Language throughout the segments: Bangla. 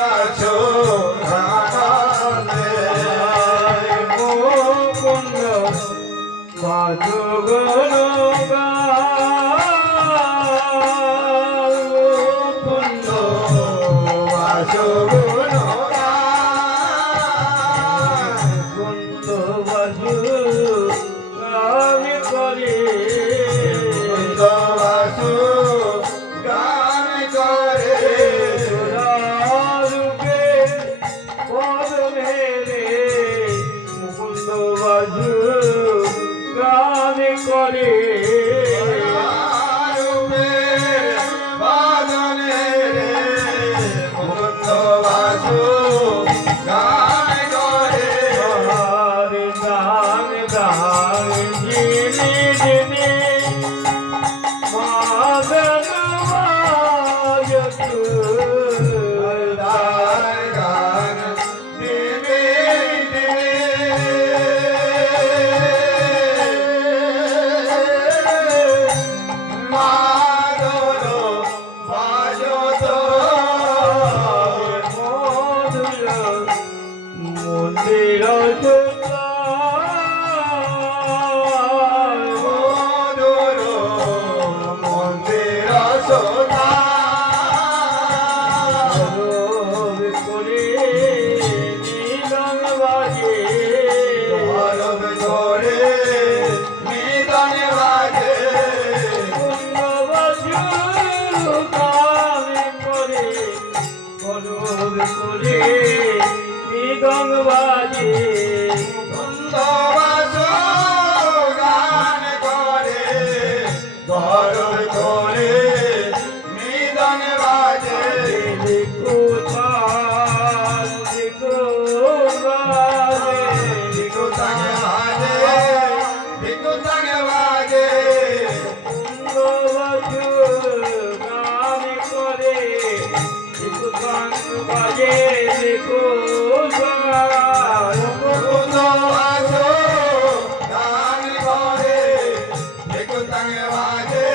আছো আনন্দে মুকুন্দ বাজো গুণগান মুকুন্দ বাজো গুণগান মুকুন্দ বাজো গামি করে মুকুন্দ বাজো গামি করে রূপে পদ মেলে মুকুন্দ বাজো গামি করে মন্দির মন্দির সোনা করে নিদন বাজে ধরে নিদন বাজে কামে করে কলব করে নিদন বাজে মুকুন্দ বাজো গান করে গরব করে নিদন বাজে লিখো তাল লিখো বাজে লিখো তাল বাজে লিখো তাল বাজে মুকুন্দ বাজো গান করে লিখো তাল বাজে লিখো মুকুন্দ বাজো গান করে লিখো তাল বাজে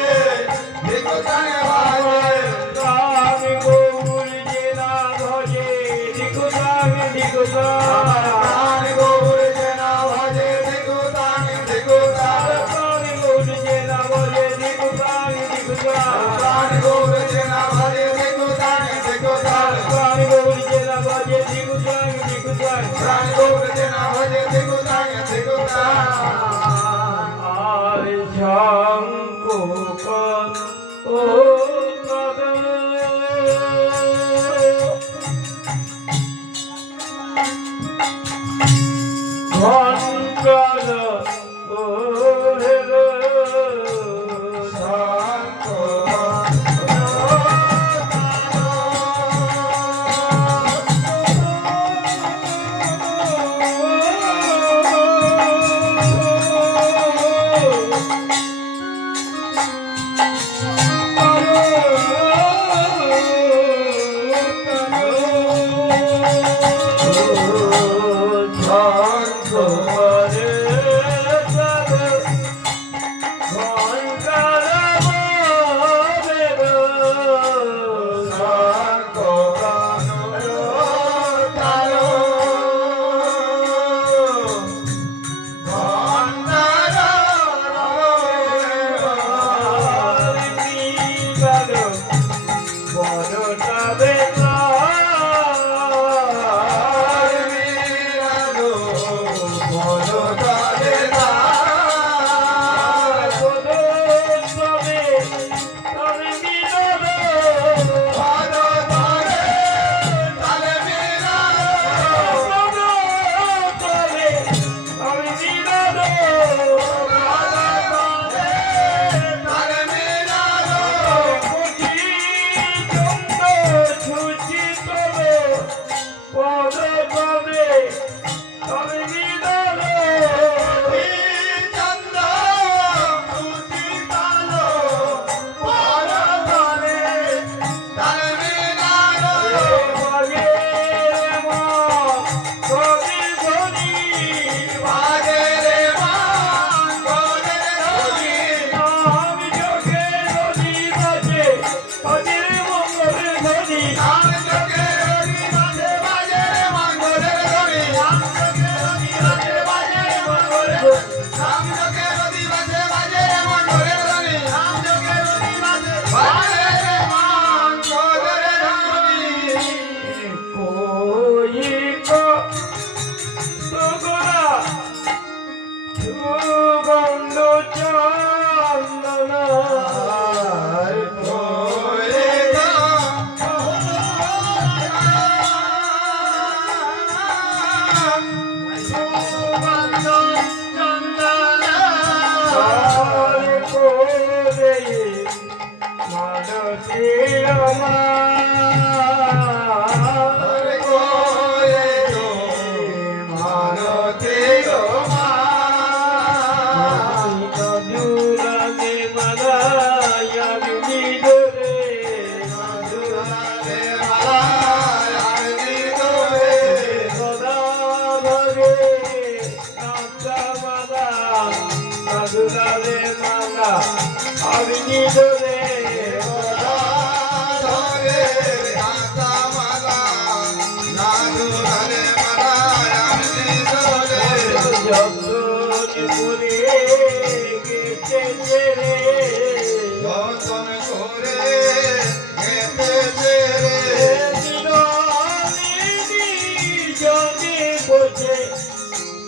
লিখো তাল বাজে আমি গৌর জেনা ভজে লিখো তাল লিখো তাল গৌর জেনা ভজে লিখো তাল লিখো তাল গৌর জেনা ভজে লিখো তাল লিখো তাল গৌর জেনা ভজে লিখো তাল লিখো তাল গৌর জেনা ভজে লিখো তাল লিখো তাল গৌর জেনা ভজে লিখো তাল লিখো তাল আর শঙ্কর ও কদম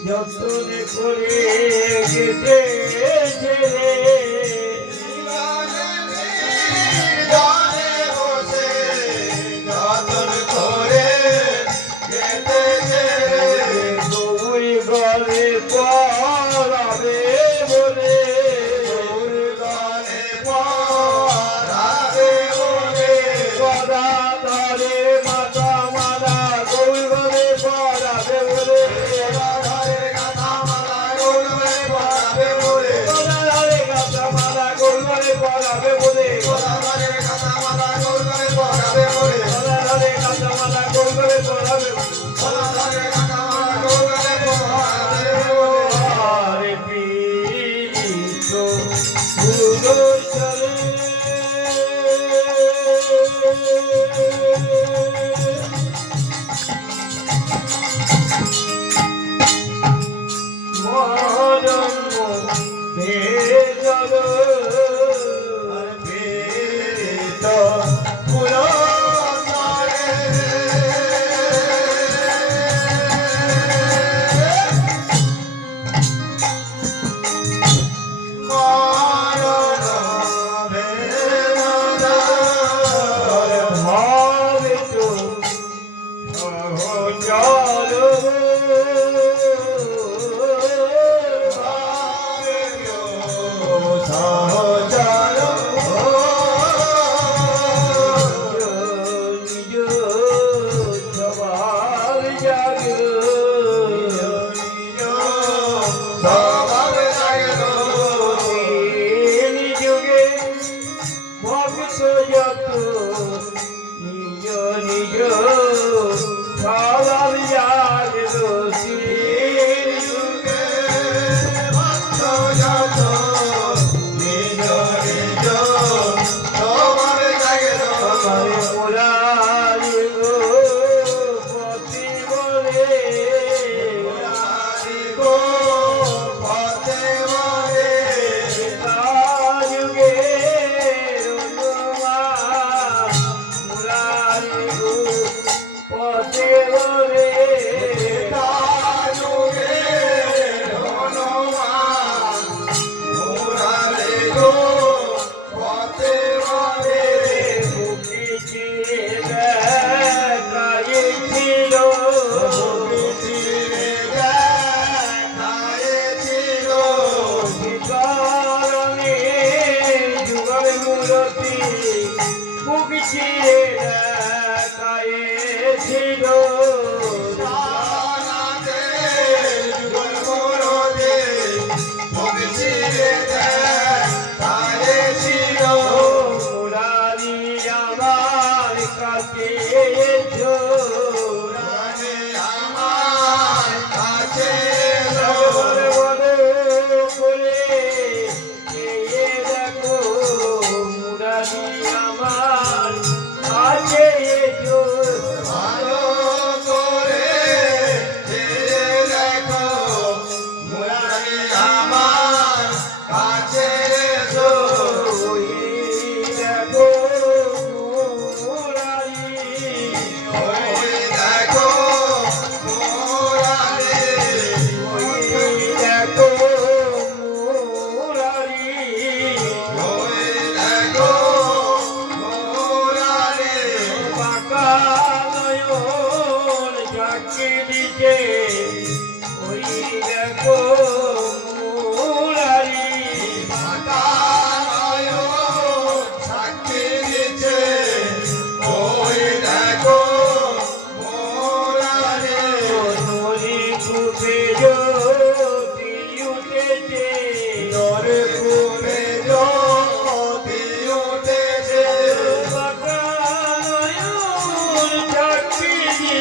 যতনে করে গেছে ছেড়ে বসে যতন করে গেছে গৌরী ঘরে পড়াবে বলে ঘরে পড়াবে বলে সদা ধরে মাতা মালা গৌরী ঘরে পড়াবে বলে পড়াবে বলে আরে পীড়িত ভুলো চলে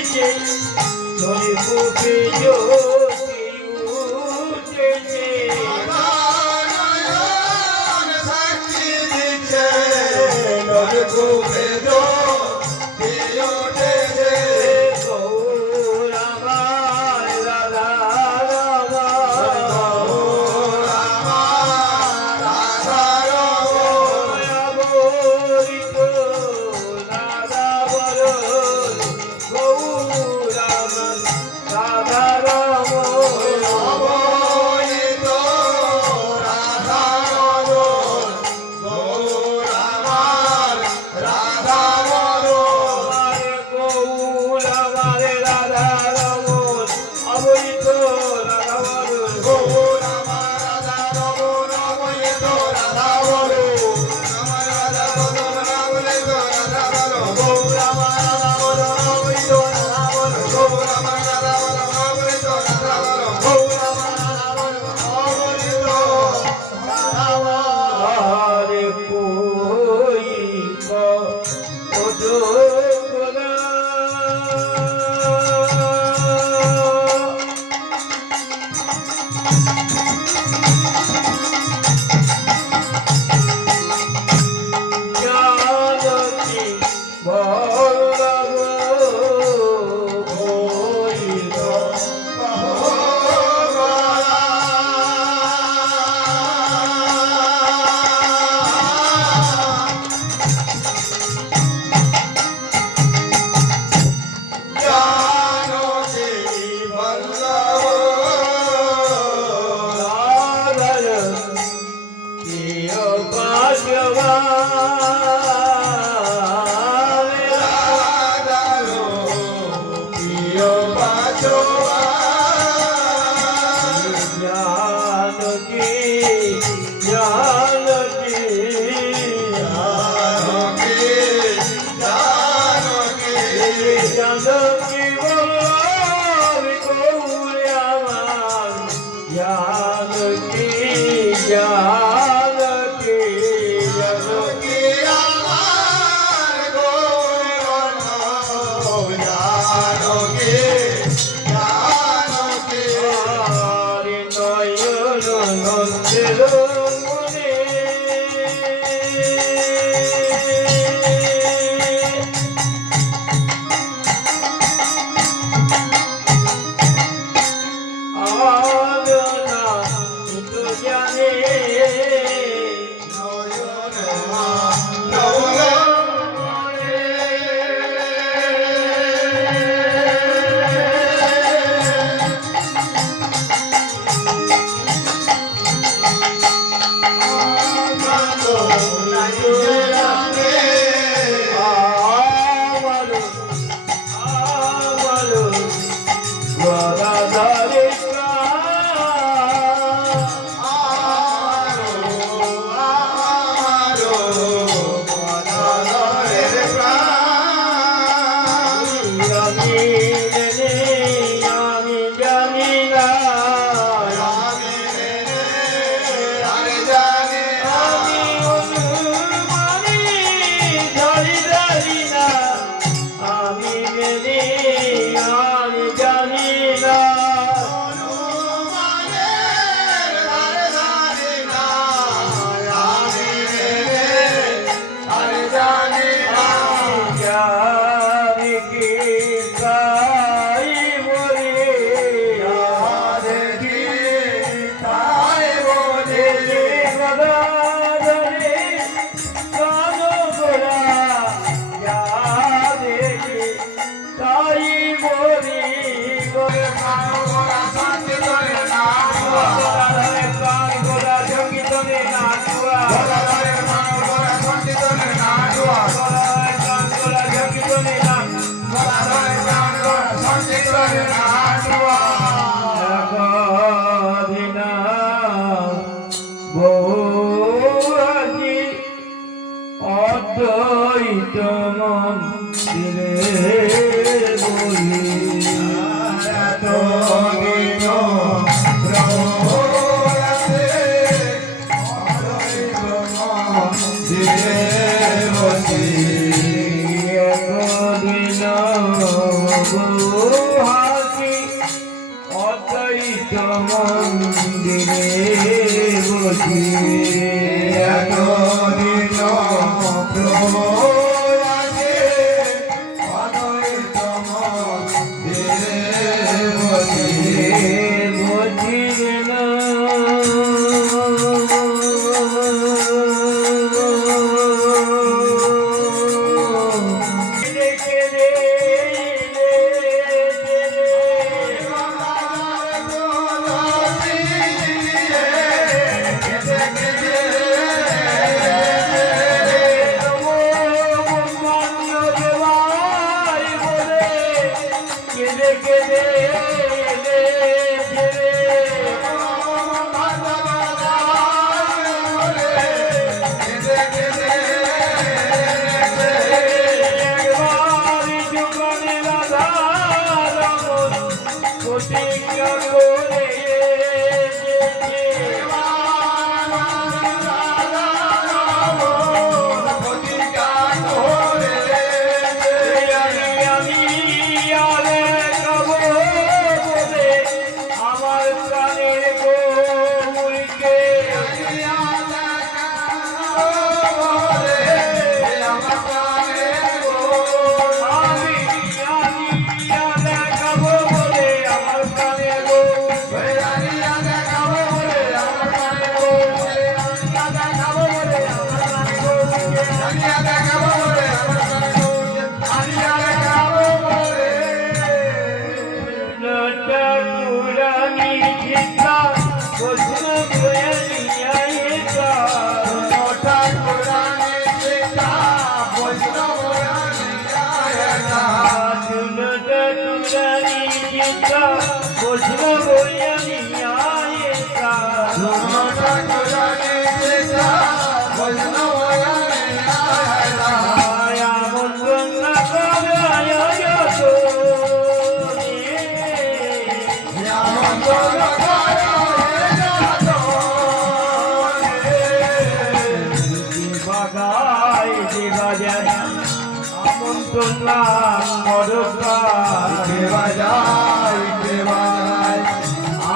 উঠেছে ধরে কোপে জ্যোতি উঠেছে নয়ন সাক্ষী দিচ্ছে নদী ঘুমে জ্যোতি উঠেছে গৌর আমার রাধা দেবতী একদিন হাসি অদ্বৈত মন্দিরে বসি এতদিন প্রভু আসে অদ্বৈত মন্দিরে বসে বসিলেন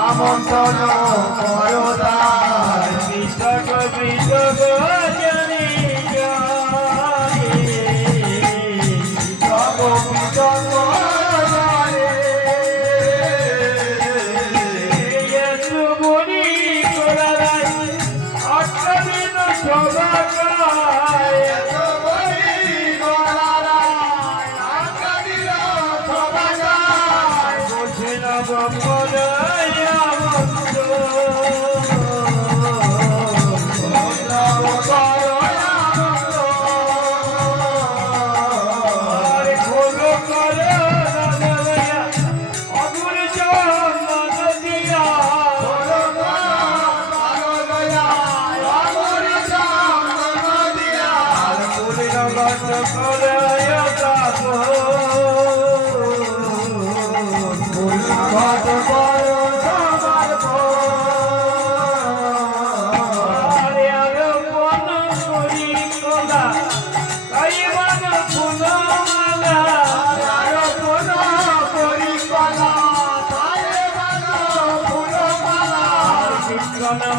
আমন্ত্রণ করতায় বিতক বিতক জানি সব বিতক বনি করাই অট্টাদিন সবাকায় বসে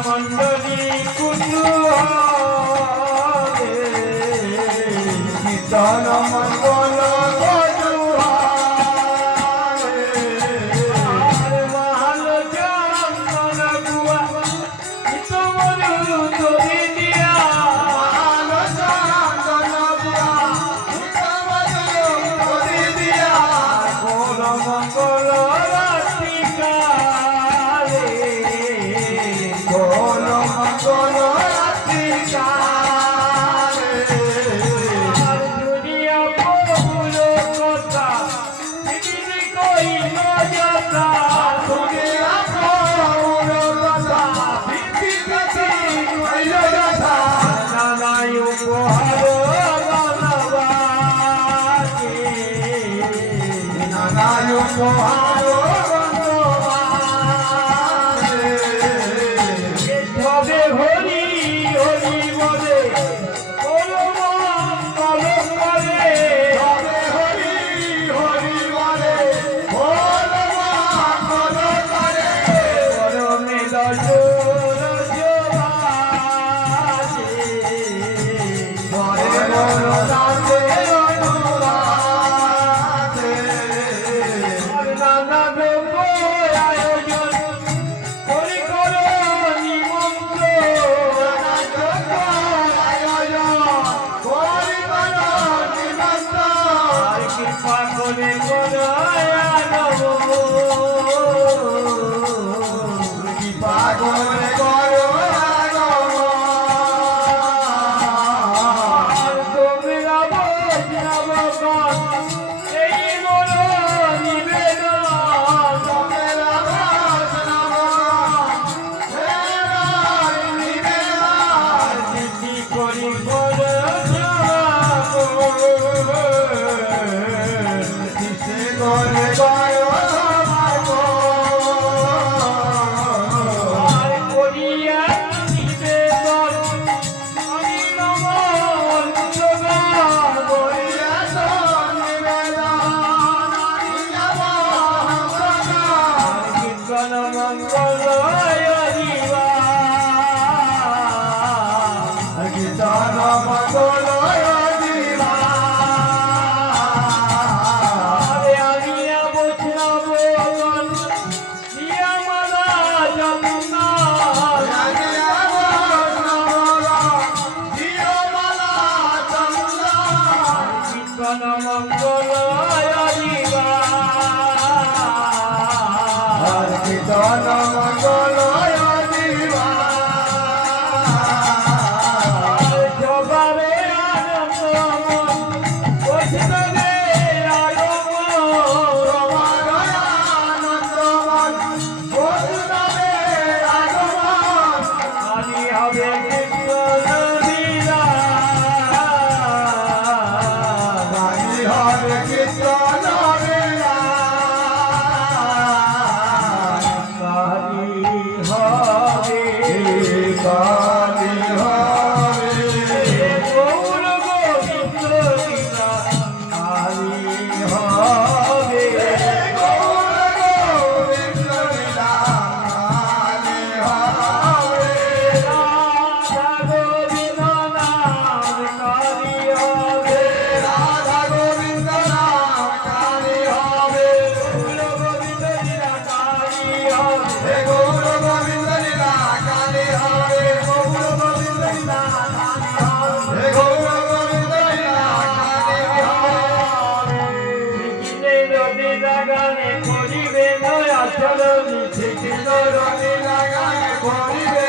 মন্ডলী কুটু কীর্তন মঙ্গল করে করো মাগো আর করিয়া নিবেদন আমি নমন যোগা করিয়া তো নিবেদন কীর্তন মঙ্গল দিবা গীতার মঙ্গল দিবা আরে আলিয়া বৈষ্ণব দিয়া মালা যমুনা কীর্তন মঙ্গল দিবা জবাবে আনন্দ বৈষ্ণবে আমি হবে কীর্তন দিলা কালী হবে গৌর গোবিন্দ লীলা কালী হবে রাধা গোবিন্দ নাম কালী হবে গৌর গোবিন্দ লীলা কালী হবে বিকিনে রবি লাগানে করিবে নয়া চলনি করিবে